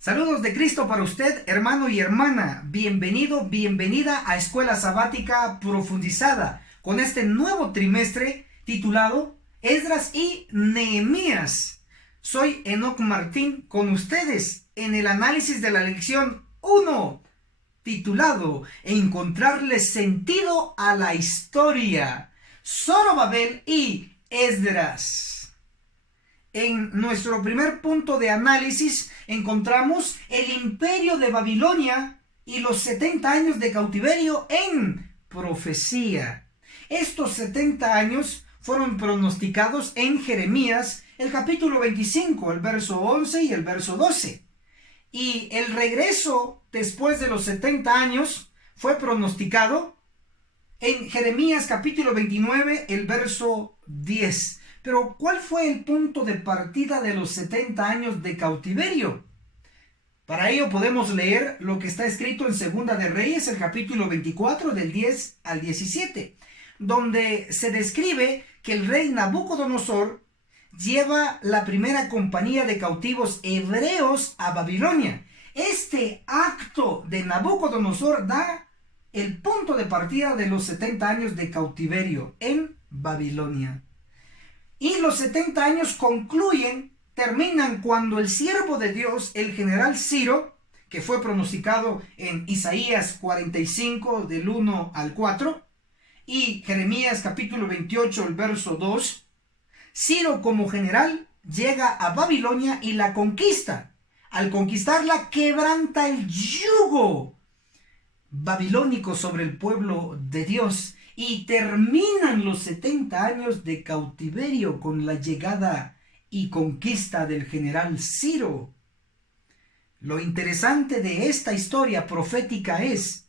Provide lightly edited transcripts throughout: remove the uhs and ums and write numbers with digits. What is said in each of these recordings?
Saludos de Cristo para usted, hermano y hermana. Bienvenido, bienvenida a Escuela Sabática Profundizada con este nuevo trimestre titulado Esdras y Nehemías. Soy Enoc Martín con ustedes en el análisis de la lección 1, titulado Encontrarle sentido a la historia. Zorobabel y Esdras. En nuestro primer punto de análisis encontramos el imperio de Babilonia y los 70 años de cautiverio en profecía. Estos 70 años fueron pronosticados en Jeremías, el capítulo 25, el verso 11 y el verso 12. Y el regreso después de los 70 años fue pronosticado en Jeremías capítulo 29, el verso 10. Pero, ¿cuál fue el punto de partida de los 70 años de cautiverio? Para ello podemos leer lo que está escrito en Segunda de Reyes, el capítulo 24, del 10 al 17, donde se describe que el rey Nabucodonosor lleva la primera compañía de cautivos hebreos a Babilonia. Este acto de Nabucodonosor da el punto de partida de los 70 años de cautiverio en Babilonia. Y los 70 años terminan cuando el siervo de Dios, el general Ciro, que fue pronosticado en Isaías 45 del 1 al 4 y Jeremías capítulo 28 el verso 2, Ciro como general llega a Babilonia y la conquista. Al conquistarla quebranta el yugo babilónico sobre el pueblo de Dios. Y terminan los 70 años de cautiverio con la llegada y conquista del general Ciro. Lo interesante de esta historia profética es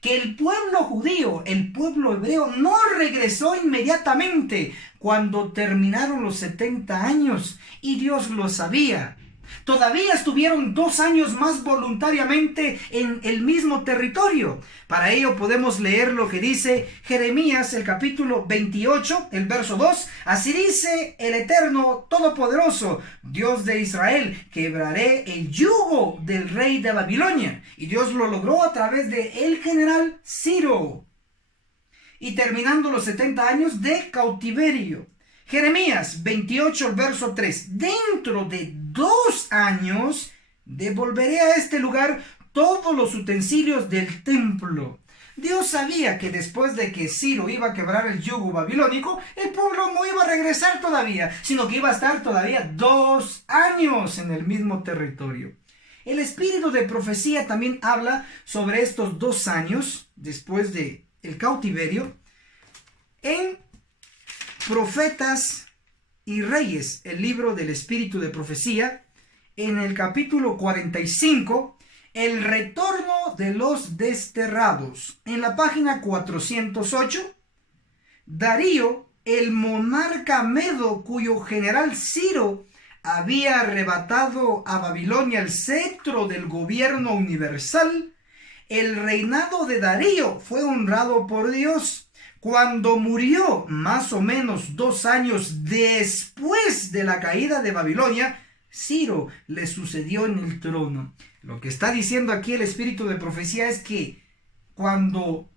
que el pueblo judío, el pueblo hebreo, no regresó inmediatamente cuando terminaron los 70 años, y Dios lo sabía. Todavía estuvieron 2 años más voluntariamente en el mismo territorio. Para ello podemos leer lo que dice Jeremías, el capítulo 28, el verso 2. Así dice el Eterno Todopoderoso, Dios de Israel: quebraré el yugo del rey de Babilonia. Y Dios lo logró a través de el general Ciro. Y terminando los 70 años de cautiverio. Jeremías 28, el verso 3. Dentro de 2 años devolveré a este lugar todos los utensilios del templo. Dios sabía que después de que Ciro iba a quebrar el yugo babilónico, el pueblo no iba a regresar todavía, sino que iba a estar todavía 2 años en el mismo territorio. El espíritu de profecía también habla sobre estos 2 años después del cautiverio en Profetas y Reyes, el libro del espíritu de profecía, en el capítulo 45, el retorno de los desterrados. En la página 408, Darío, el monarca medo, cuyo general Ciro había arrebatado a Babilonia el cetro del gobierno universal, el reinado de Darío fue honrado por Dios. Cuando murió, más o menos 2 años después de la caída de Babilonia, Ciro le sucedió en el trono. Lo que está diciendo aquí el espíritu de profecía es que cuando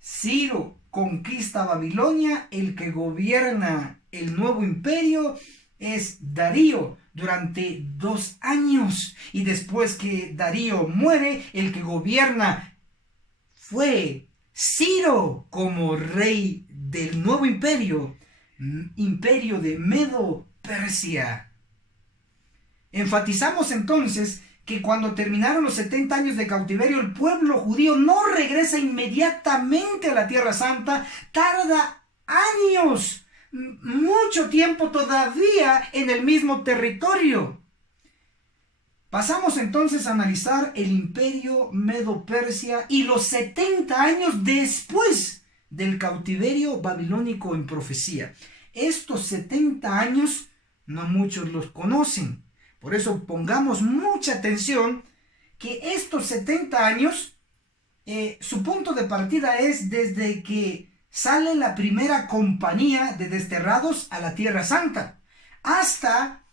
Ciro conquista Babilonia, el que gobierna el nuevo imperio es Darío durante 2 años. Y después que Darío muere, el que gobierna fue Ciro como rey del nuevo imperio, imperio de Medo-Persia. Enfatizamos entonces que cuando terminaron los 70 años de cautiverio, el pueblo judío no regresa inmediatamente a la Tierra Santa, tarda años, mucho tiempo todavía en el mismo territorio. Pasamos entonces a analizar el imperio Medo-Persia y los 70 años después del cautiverio babilónico en profecía. Estos 70 años no muchos los conocen. Por eso pongamos mucha atención que estos 70 años, su punto de partida es desde que sale la primera compañía de desterrados a la Tierra Santa, hasta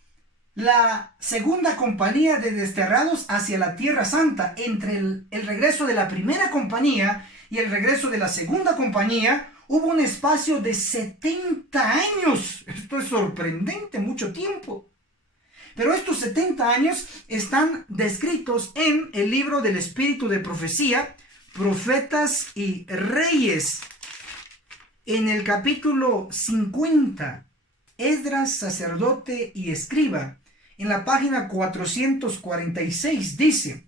la segunda compañía de desterrados hacia la Tierra Santa. Entre el regreso de la primera compañía y el regreso de la segunda compañía hubo un espacio de 70 años. Esto es sorprendente, mucho tiempo. Pero estos 70 años están descritos en el libro del Espíritu de Profecía, Profetas y Reyes. En el capítulo 50, Esdras, sacerdote y escriba, en la página 446 dice: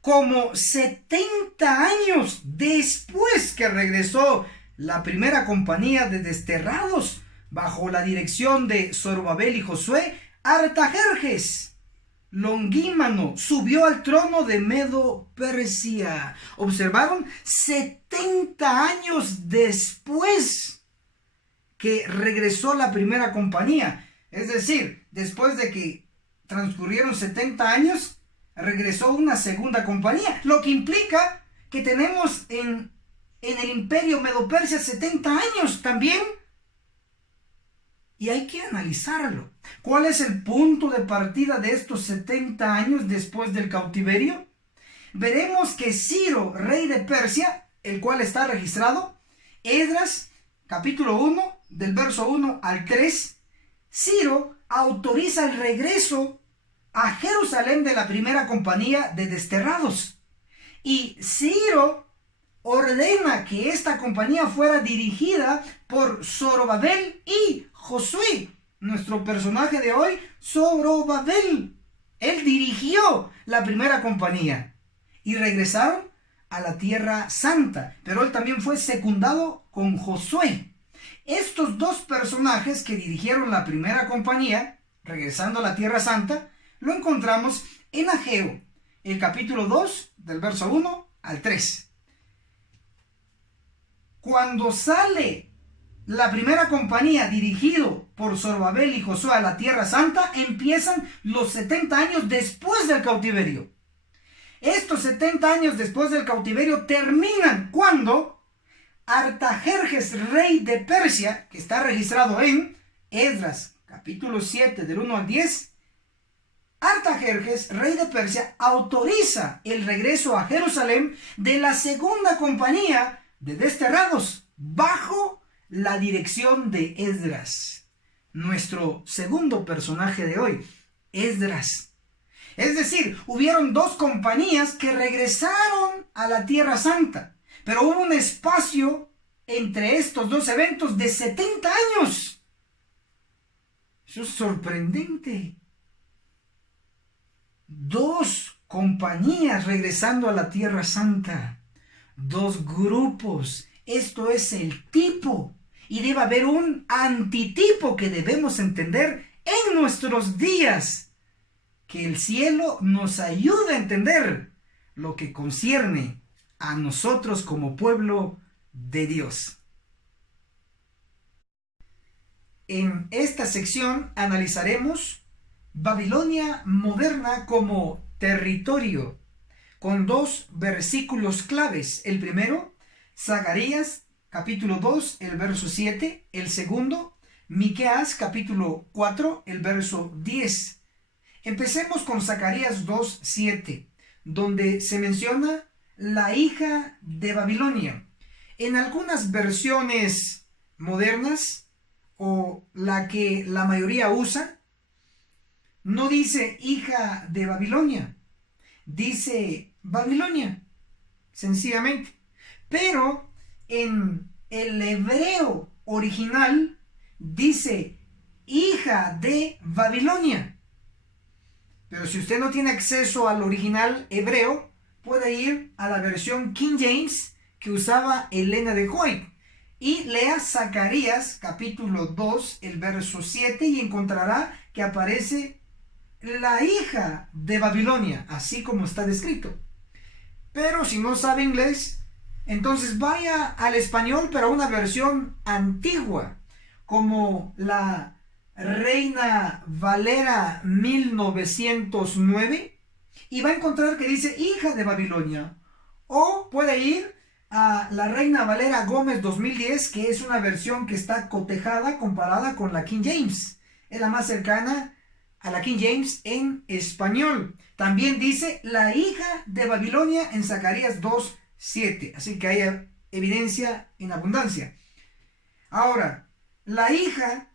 como 70 años después que regresó la primera compañía de desterrados bajo la dirección de Zorobabel y Josué, Artajerjes Longímano subió al trono de Medo-Persia. ¿Observaron? 70 años después que regresó la primera compañía. Es decir, después de que transcurrieron 70 años, regresó una segunda compañía. Lo que implica que tenemos en el imperio Medo-Persia 70 años también. Y hay que analizarlo. ¿Cuál es el punto de partida de estos 70 años después del cautiverio? Veremos que Ciro, rey de Persia, el cual está registrado, Esdras, capítulo 1, del verso 1 al 3, Ciro autoriza el regreso a Jerusalén de la primera compañía de desterrados. Y Ciro ordena que esta compañía fuera dirigida por Zorobabel y Josué. Nuestro personaje de hoy, Zorobabel. Él dirigió la primera compañía y regresaron a la Tierra Santa. Pero él también fue secundado con Josué. Estos dos personajes que dirigieron la primera compañía, regresando a la Tierra Santa, lo encontramos en Ageo, el capítulo 2, del verso 1 al 3. Cuando sale la primera compañía dirigido por Zorobabel y Josué a la Tierra Santa, empiezan los 70 años después del cautiverio. Estos 70 años después del cautiverio terminan cuando Artajerjes, rey de Persia, que está registrado en Esdras, capítulo 7, del 1 al 10, Artajerjes, rey de Persia, autoriza el regreso a Jerusalén de la segunda compañía de desterrados bajo la dirección de Esdras. Nuestro segundo personaje de hoy, Esdras. Es decir, hubieron dos compañías que regresaron a la Tierra Santa, pero hubo un espacio entre estos dos eventos de 70 años. Eso es sorprendente. Dos compañías regresando a la Tierra Santa. Dos grupos. Esto es el tipo. Y debe haber un antitipo que debemos entender en nuestros días. Que el cielo nos ayude a entender lo que concierne a nosotros como pueblo de Dios. En esta sección analizaremos Babilonia moderna como territorio, con dos versículos claves. El primero, Zacarías capítulo 2, el verso 7. El segundo, Miqueas capítulo 4, el verso 10. Empecemos con Zacarías 2, 7, donde se menciona la hija de Babilonia. En algunas versiones modernas, o la que la mayoría usa, no dice hija de Babilonia, dice Babilonia, sencillamente. Pero en el hebreo original dice hija de Babilonia. Pero si usted no tiene acceso al original hebreo, puede ir a la versión King James que usaba Elena de White y lea Zacarías capítulo 2, el verso 7, y encontrará que aparece la hija de Babilonia, así como está descrito. Pero si no sabe inglés, entonces vaya al español, pero a una versión antigua, como la Reina Valera 1909, y va a encontrar que dice hija de Babilonia. O puede ir a la Reina Valera Gómez 2010, que es una versión que está cotejada comparada con la King James. Es la más cercana a la King James en español. También dice la hija de Babilonia en Zacarías 2:7. Así que hay evidencia en abundancia. Ahora, la hija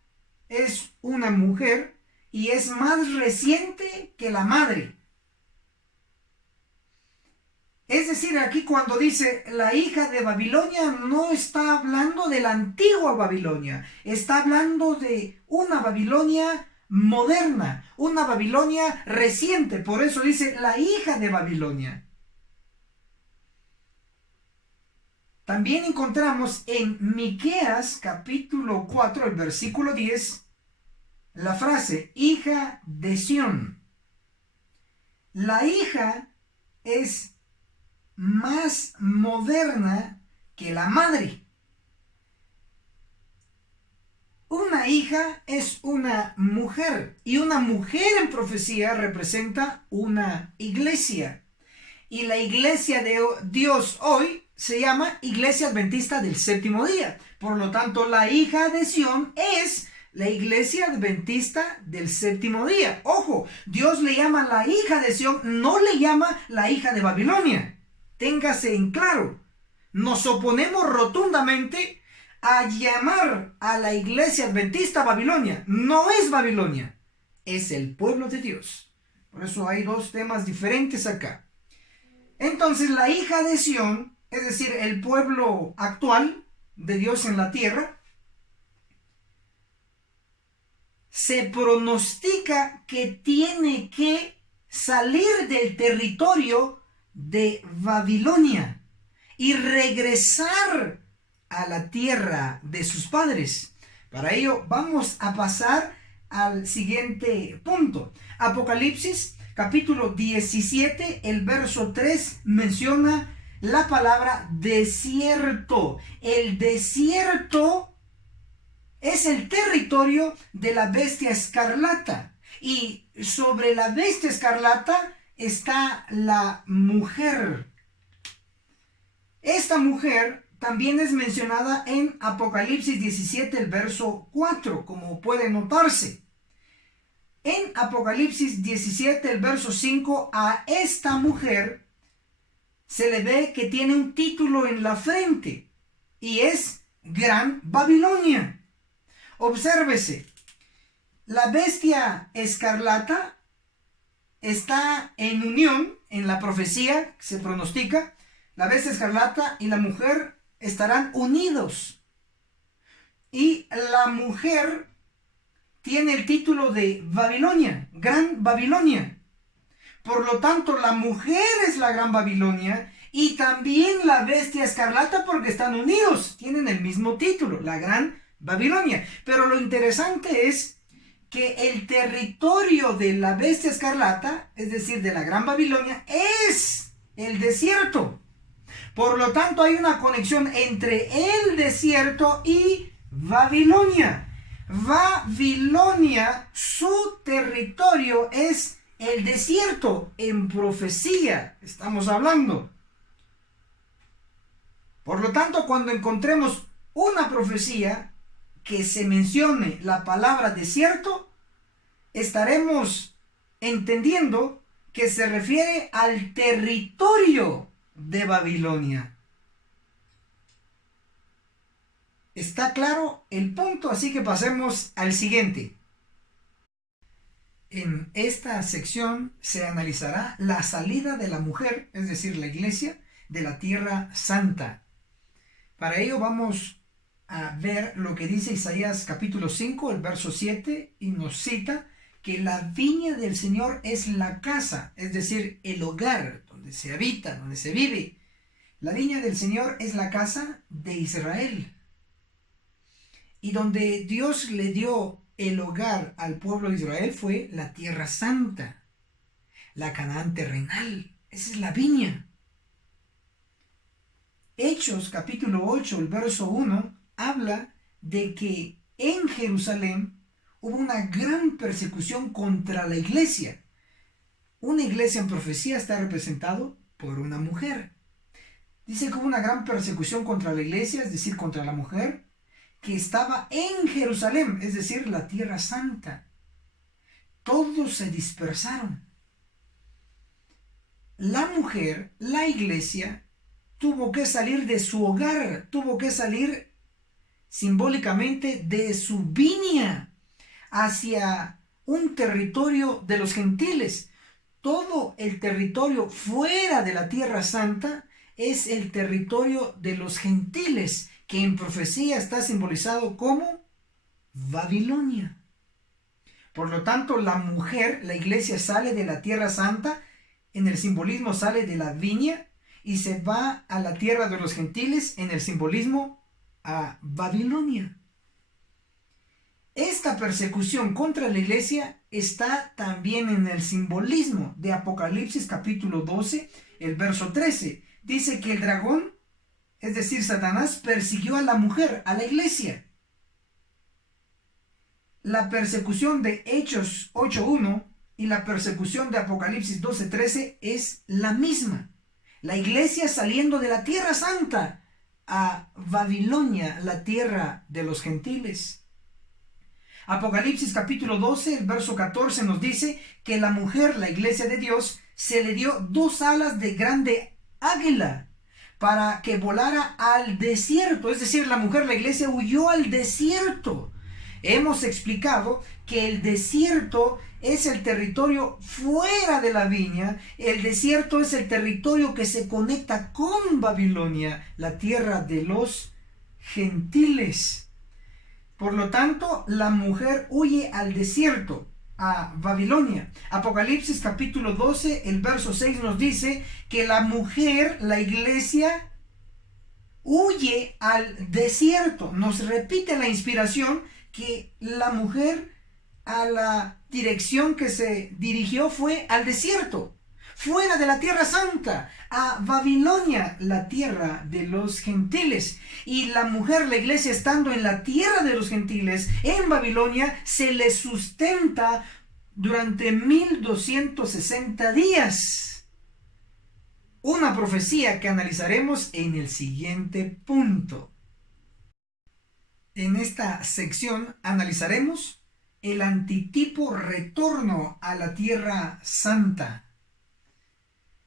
es una mujer y es más reciente que la madre. Es decir, aquí cuando dice la hija de Babilonia, no está hablando de la antigua Babilonia, está hablando de una Babilonia moderna, una Babilonia reciente. Por eso dice la hija de Babilonia. También encontramos en Miqueas capítulo 4, el versículo 10, la frase hija de Sión. La hija es más moderna que la madre. Una hija es una mujer, y una mujer en profecía representa una iglesia. Y la iglesia de Dios hoy se llama Iglesia Adventista del Séptimo Día. Por lo tanto, la hija de Sión es la Iglesia Adventista del Séptimo Día. Ojo, Dios le llama la hija de Sión, no le llama la hija de Babilonia. Téngase en claro. Nos oponemos rotundamente a llamar a la Iglesia Adventista Babilonia. No es Babilonia, es el pueblo de Dios. Por eso hay dos temas diferentes acá. Entonces, la hija de Sión, es decir, el pueblo actual de Dios en la tierra, se pronostica que tiene que salir del territorio de Babilonia y regresar a la tierra de sus padres. Para ello vamos a pasar al siguiente punto. Apocalipsis capítulo 17, el verso 3 menciona la palabra desierto. El desierto es el territorio de la bestia escarlata, y sobre la bestia escarlata está la mujer. Esta mujer también es mencionada en Apocalipsis 17, el verso 4, como puede notarse. En Apocalipsis 17, el verso 5, a esta mujer se le ve que tiene un título en la frente, y es Gran Babilonia. Obsérvese, la bestia escarlata está en unión en la profecía, se pronostica. La bestia escarlata y la mujer estarán unidos. Y la mujer tiene el título de Babilonia, Gran Babilonia. Por lo tanto, la mujer es la Gran Babilonia y también la bestia escarlata, porque están unidos, tienen el mismo título, la Gran Babilonia. Pero lo interesante es que el territorio de la bestia escarlata, es decir, de la Gran Babilonia, es el desierto. Por lo tanto, hay una conexión entre el desierto y Babilonia. Babilonia, su territorio es el desierto. En profecía estamos hablando. Por lo tanto, cuando encontremos una profecía que se mencione la palabra desierto, estaremos entendiendo que se refiere al territorio de Babilonia. ¿Está claro el punto? Así que pasemos al siguiente. En esta sección se analizará la salida de la mujer, es decir, la iglesia, de la Tierra Santa. Para ello vamos a ver lo que dice Isaías capítulo 5, el verso 7, y nos cita que la viña del Señor es la casa, es decir, el hogar donde se habita, donde se vive. La viña del Señor es la casa de Israel. Y donde Dios le dio el hogar al pueblo de Israel fue la Tierra Santa, la Canaán terrenal. Esa es la viña. Hechos capítulo 8, el verso 1, habla de que en Jerusalén hubo una gran persecución contra la iglesia. Una iglesia en profecía está representado por una mujer. Dice que hubo una gran persecución contra la iglesia, es decir, contra la mujer, que estaba en Jerusalén, es decir, la Tierra Santa. todos se dispersaron. La mujer, la iglesia, tuvo que salir de su hogar, tuvo que salir simbólicamente de su viña hacia un territorio de los gentiles. Todo el territorio fuera de la Tierra Santa es el territorio de los gentiles, que en profecía está simbolizado como Babilonia. Por lo tanto, la mujer, la iglesia, sale de la Tierra Santa, en el simbolismo sale de la viña, y se va a la tierra de los gentiles, en el simbolismo a Babilonia. Esta persecución contra la iglesia está también en el simbolismo de Apocalipsis capítulo 12, el verso 13. Dice que el dragón, es decir, Satanás, persiguió a la mujer, a la iglesia. La persecución de Hechos 8:1 y la persecución de Apocalipsis 12:13 es la misma. La iglesia saliendo de la Tierra Santa a Babilonia, la tierra de los gentiles. Apocalipsis capítulo 12, el verso 14 nos dice que la mujer, la iglesia de Dios, se le dio 2 alas de grande águila para que volara al desierto. Es decir, la mujer, la iglesia, huyó al desierto. Hemos explicado que el desierto es el territorio fuera de la viña. El desierto es el territorio que se conecta con Babilonia, la tierra de los gentiles. Por lo tanto, la mujer huye al desierto, a Babilonia. Apocalipsis capítulo 12, el verso 6 nos dice que la mujer, la iglesia, huye al desierto. Nos repite la inspiración que la mujer a la dirección que se dirigió fue al desierto, fuera de la Tierra Santa, a Babilonia, la tierra de los gentiles. Y la mujer, la iglesia, estando en la tierra de los gentiles, en Babilonia, se le sustenta durante 1260 días. Una profecía que analizaremos en el siguiente punto. En esta sección analizaremos el antitipo retorno a la Tierra Santa.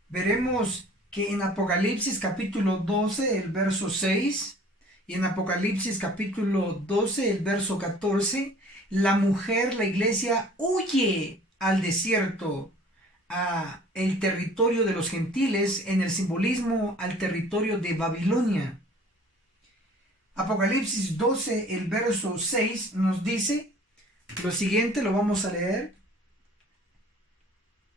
Veremos que en Apocalipsis capítulo 12, el verso 6, y en Apocalipsis capítulo 12, el verso 14, la mujer, la iglesia, huye al desierto, a el territorio de los gentiles, en el simbolismo al territorio de Babilonia. Apocalipsis 12, el verso 6 nos dice lo siguiente, lo vamos a leer.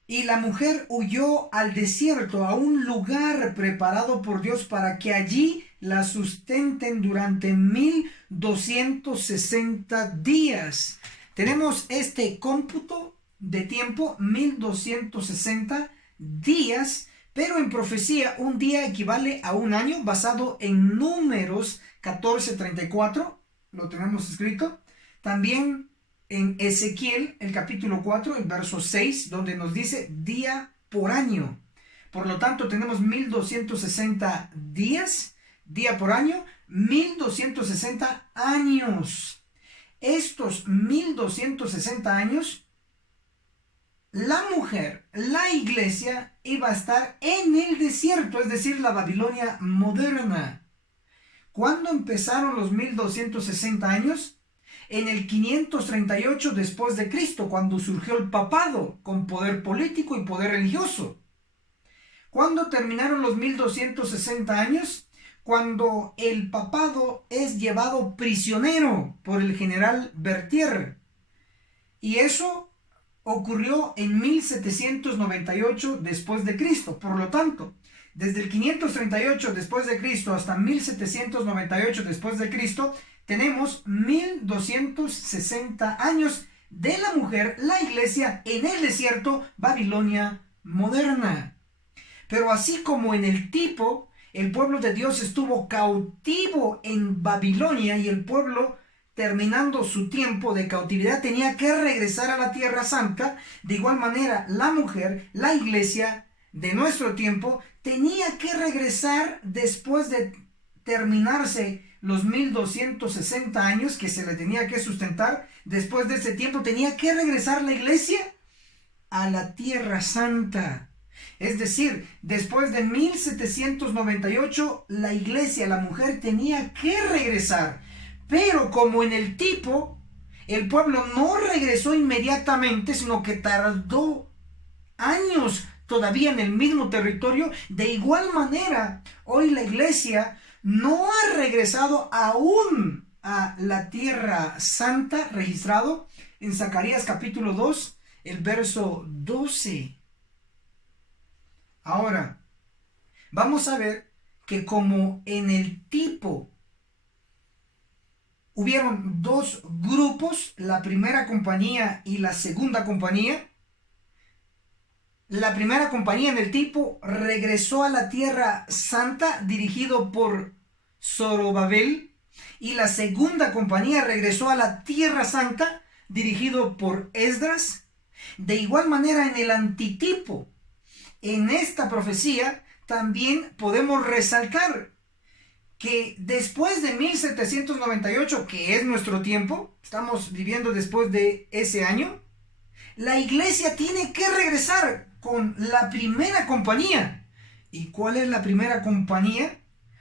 Y la mujer huyó al desierto, a un lugar preparado por Dios para que allí la sustenten durante 1260 días. Tenemos este cómputo de tiempo, 1260 días, pero en profecía un día equivale a un año, basado en Números 14:34, lo tenemos escrito. También en Ezequiel, el capítulo 4, el verso 6, donde nos dice día por año. Por lo tanto, tenemos 1260 días, día por año, 1260 años. Estos 1260 años, la mujer, la iglesia, iba a estar en el desierto, es decir, la Babilonia moderna. ¿Cuándo empezaron los 1260 años? En el 538 después de Cristo, cuando surgió el papado con poder político y poder religioso. ¿Cuándo terminaron los 1260 años? Cuando el papado es llevado prisionero por el general Berthier. Y eso ocurrió en 1798 después de Cristo. Por lo tanto, desde el 538 después de Cristo hasta 1798 después de Cristo, tenemos 1260 años de la mujer, la iglesia, en el desierto, Babilonia moderna. Pero así como en el tipo, el pueblo de Dios estuvo cautivo en Babilonia y el pueblo, terminando su tiempo de cautividad, tenía que regresar a la Tierra Santa. De igual manera, la mujer, la iglesia de nuestro tiempo, tenía que regresar después de terminarse los 1260 años que se le tenía que sustentar, después de ese tiempo tenía que regresar la iglesia a la Tierra Santa. Es decir, después de 1798, la iglesia, la mujer tenía que regresar. Pero como en el tipo, el pueblo no regresó inmediatamente, sino que tardó años todavía en el mismo territorio. De igual manera, hoy la iglesia no ha regresado aún a la Tierra Santa, registrado en Zacarías capítulo 2, el verso 12. Ahora, vamos a ver que como en el tipo hubieron dos grupos, la primera compañía y la segunda compañía, la primera compañía en el tipo regresó a la Tierra Santa dirigido por Zorobabel, y la segunda compañía regresó a la Tierra Santa dirigido por Esdras. De igual manera en el antitipo, en esta profecía también podemos resaltar que después de 1798, que es nuestro tiempo, estamos viviendo después de ese año, la iglesia tiene que regresar con la primera compañía. ¿Y cuál es la primera compañía?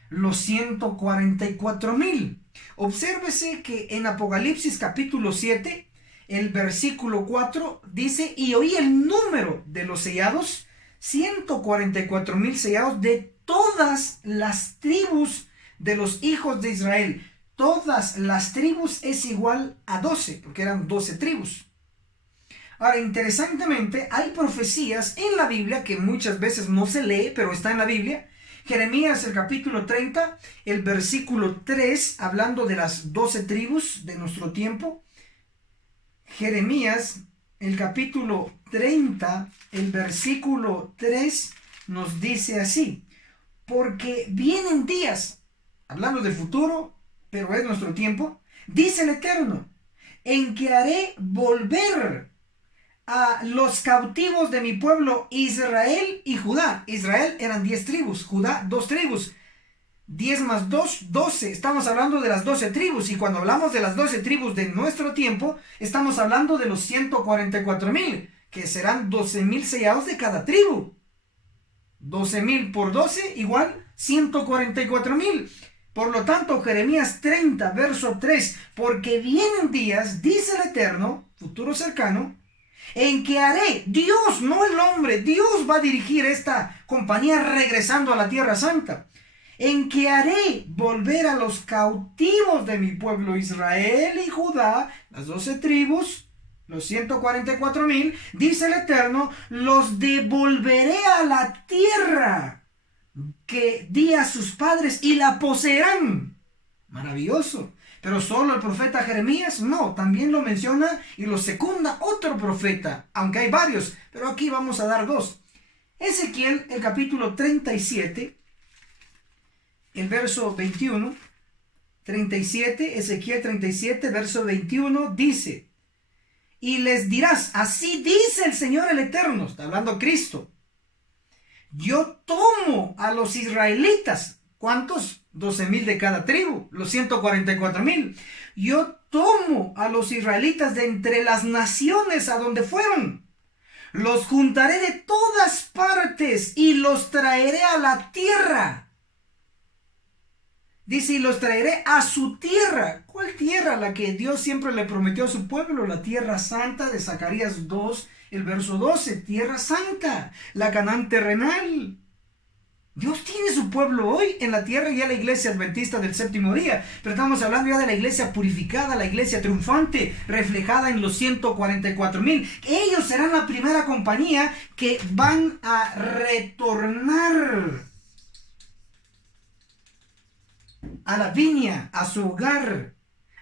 Los 144,000. Obsérvese que en Apocalipsis capítulo 7, el versículo 4 dice: y oí el número de los sellados, 144,000 sellados de todas las tribus de los hijos de Israel. Todas las tribus es igual a 12, porque eran 12 tribus. Ahora, interesantemente, hay profecías en la Biblia que muchas veces no se lee, pero está en la Biblia. Jeremías, el capítulo 30, el versículo 3, hablando de las 12 tribus de nuestro tiempo. Jeremías, el capítulo 30, el versículo 3, nos dice así: porque vienen días, hablando del futuro, pero es nuestro tiempo, dice el Eterno, en que haré volver a los cautivos de mi pueblo Israel y Judá. Israel eran 10 tribus, Judá 2 tribus. 10 más 2, 12. Estamos hablando de las 12 tribus. Y cuando hablamos de las 12 tribus de nuestro tiempo, estamos hablando de los 144,000, que serán 12,000 sellados de cada tribu. 12,000 por 12 igual 144,000. Por lo tanto, Jeremías 30, verso 3, porque vienen días, dice el Eterno, futuro cercano, en que haré, Dios, no el hombre, Dios va a dirigir esta compañía regresando a la Tierra Santa, en que haré volver a los cautivos de mi pueblo Israel y Judá, las 12 tribus, los 144,000, dice el Eterno, los devolveré a la tierra que di a sus padres y la poseerán. Maravilloso. Pero solo el profeta Jeremías, no, también lo menciona y lo secunda otro profeta, aunque hay varios, pero aquí vamos a dar dos. Ezequiel, el capítulo 37, el verso 21, 37, Ezequiel 37, verso 21, dice: y les dirás, así dice el Señor el Eterno, está hablando Cristo, yo tomo a los israelitas, ¿cuántos? 12,000 de cada tribu, los 144,000. Yo tomo a los israelitas de entre las naciones a donde fueron. Los juntaré de todas partes y los traeré a la tierra. Dice, y los traeré a su tierra. ¿Cuál tierra? La que Dios siempre le prometió a su pueblo, la tierra santa de Zacarías 2, el verso 12, tierra santa, la Canaán terrenal. Dios tiene su pueblo hoy en la tierra, ya la iglesia adventista del séptimo día, pero estamos hablando ya de la iglesia purificada, la iglesia triunfante, reflejada en los 144,000. Ellos serán la primera compañía que van a retornar a la viña, a su hogar,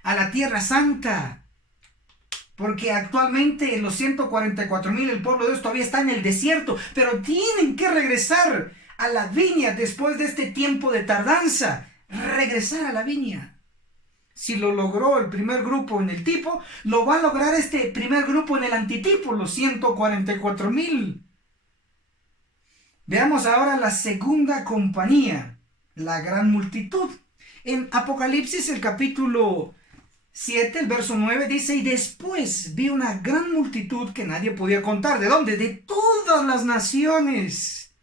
a la tierra santa. Porque actualmente en los 144,000 el pueblo de Dios todavía está en el desierto, pero tienen que regresar a la viña después de este tiempo de tardanza. Regresar a la viña. Si lo logró el primer grupo en el tipo, lo va a lograr este primer grupo en el antitipo, los 144,000. Veamos ahora la segunda compañía, la gran multitud. En Apocalipsis, el capítulo 7, el verso 9 dice, y después vi una gran multitud que nadie podía contar. ¿De dónde? De todas las naciones.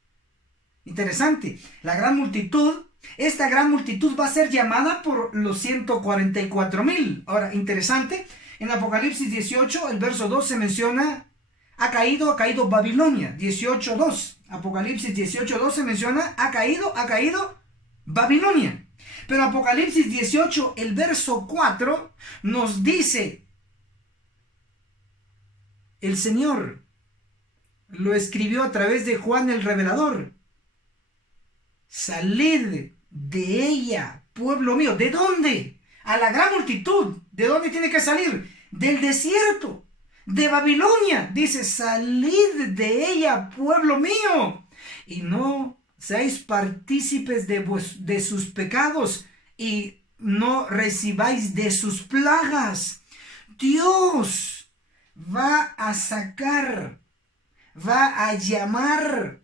Interesante. La gran multitud, esta gran multitud va a ser llamada por los 144,000. Ahora, interesante, en Apocalipsis 18, el verso 2 se menciona, ha caído Babilonia. 18:2. Apocalipsis 18:2 se menciona, ha caído Babilonia. Pero Apocalipsis 18, el verso 4, nos dice, el Señor lo escribió a través de Juan el Revelador. Salid de ella, pueblo mío. ¿De dónde? A la gran multitud. ¿De dónde tiene que salir? Del desierto, de Babilonia. Dice, salid de ella, pueblo mío, y no seáis partícipes de sus pecados y no recibáis de sus plagas. Dios va a sacar, va a llamar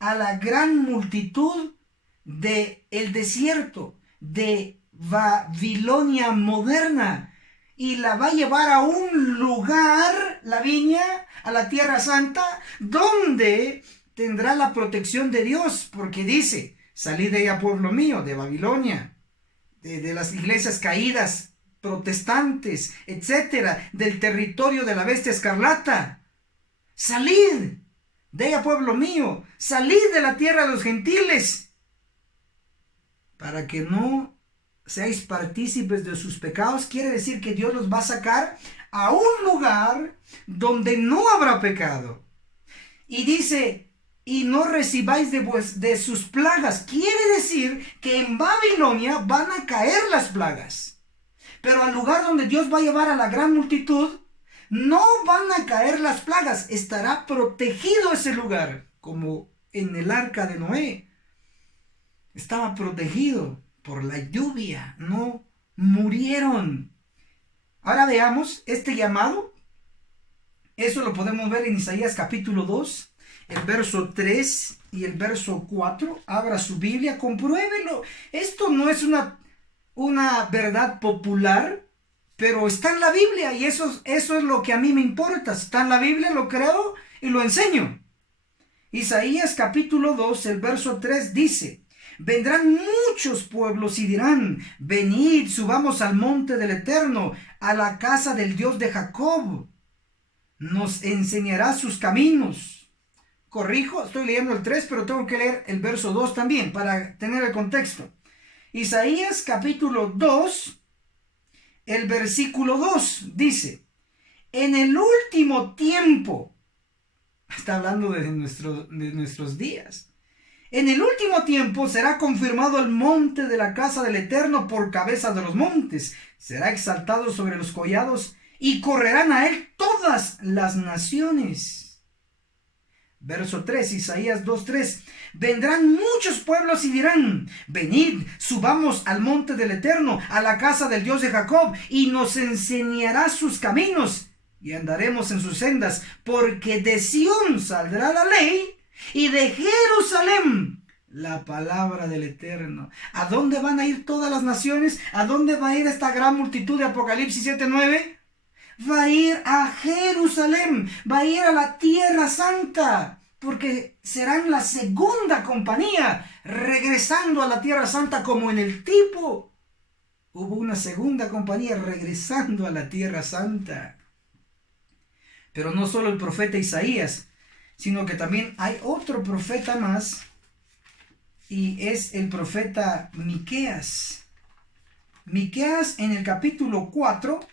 a la gran multitud del desierto, de Babilonia moderna, y la va a llevar a un lugar, la viña, a la Tierra Santa, donde tendrá la protección de Dios, porque dice, salid de ella, pueblo mío, de Babilonia, de las iglesias caídas, protestantes, etcétera, del territorio de la bestia escarlata. Salid de ella, pueblo mío, salid de la tierra de los gentiles, para que no seáis partícipes de sus pecados. Quiere decir que Dios los va a sacar a un lugar donde no habrá pecado. Y dice, y no recibáis de sus plagas. Quiere decir que en Babilonia van a caer las plagas. Pero al lugar donde Dios va a llevar a la gran multitud, no van a caer las plagas. Estará protegido ese lugar, como en el arca de Noé. Estaba protegido por la lluvia. No murieron. Ahora veamos este llamado. Eso lo podemos ver en Isaías capítulo 2. El verso 3 y el verso 4. Abra su Biblia, compruébelo. Esto no es una verdad popular, pero está en la Biblia, y eso es lo que a mí me importa. Está en la Biblia, lo creo y lo enseño. Isaías capítulo 2, el verso 3 dice, vendrán muchos pueblos y dirán, venid, subamos al monte del Eterno, a la casa del Dios de Jacob. Nos enseñará sus caminos. Corrijo, estoy leyendo el 3, pero tengo que leer el verso 2 también para tener el contexto. Isaías capítulo 2, el versículo 2 dice, en el último tiempo, está hablando de nuestros días, en el último tiempo será confirmado el monte de la casa del Eterno por cabeza de los montes, será exaltado sobre los collados y correrán a él todas las naciones. Verso 3, Isaías 2:3. Vendrán muchos pueblos y dirán, venid, subamos al monte del Eterno, a la casa del Dios de Jacob, y nos enseñará sus caminos, y andaremos en sus sendas, porque de Sión saldrá la ley, y de Jerusalén la palabra del Eterno. ¿A dónde van a ir todas las naciones? ¿A dónde va a ir esta gran multitud de Apocalipsis 7:9? Va a ir a Jerusalén, va a ir a la Tierra Santa, porque serán la segunda compañía regresando a la Tierra Santa, como en el tipo. Hubo una segunda compañía regresando a la Tierra Santa. Pero no solo el profeta Isaías, sino que también hay otro profeta más, y es el profeta Miqueas. Miqueas en el capítulo 4,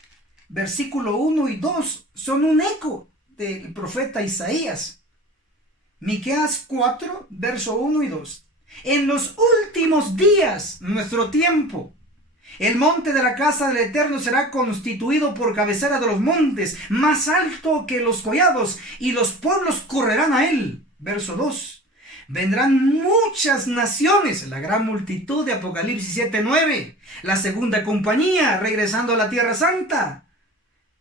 versículo 1 y 2 son un eco del profeta Isaías. Miqueas 4, verso 1 y 2. En los últimos días, nuestro tiempo, el monte de la casa del Eterno será constituido por cabecera de los montes, más alto que los collados, y los pueblos correrán a él. Verso 2. Vendrán muchas naciones, la gran multitud de Apocalipsis 7:9, la segunda compañía regresando a la Tierra Santa.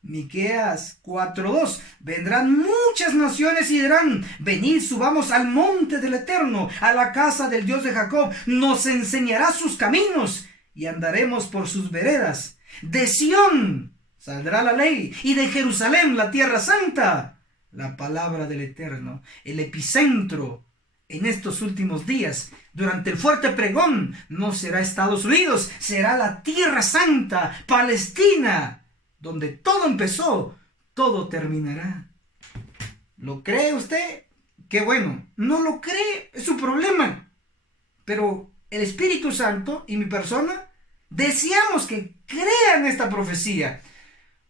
Miqueas 4:2. Vendrán muchas naciones y dirán, venid, subamos al monte del Eterno, a la casa del Dios de Jacob, nos enseñará sus caminos, y andaremos por sus veredas. De Sión saldrá la ley, y de Jerusalén, la tierra santa, la palabra del Eterno. El epicentro en estos últimos días, durante el fuerte pregón, no será Estados Unidos, será la tierra santa, Palestina, donde todo empezó, todo terminará. ¿Lo cree usted? Qué bueno. ¿No lo cree? Es su problema. Pero el Espíritu Santo y mi persona deseamos que crean esta profecía,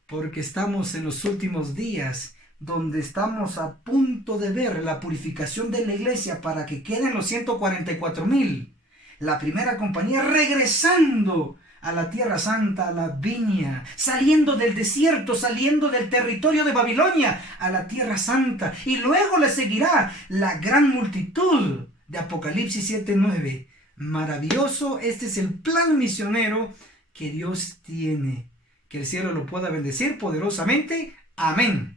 porque estamos en los últimos días, donde estamos a punto de ver la purificación de la iglesia para que queden los 144,000. La primera compañía regresando a la tierra santa, a la viña, saliendo del desierto, saliendo del territorio de Babilonia a la tierra santa. Y luego le seguirá la gran multitud de Apocalipsis 7:9. Maravilloso, este es el plan misionero que Dios tiene. Que el cielo lo pueda bendecir poderosamente. Amén.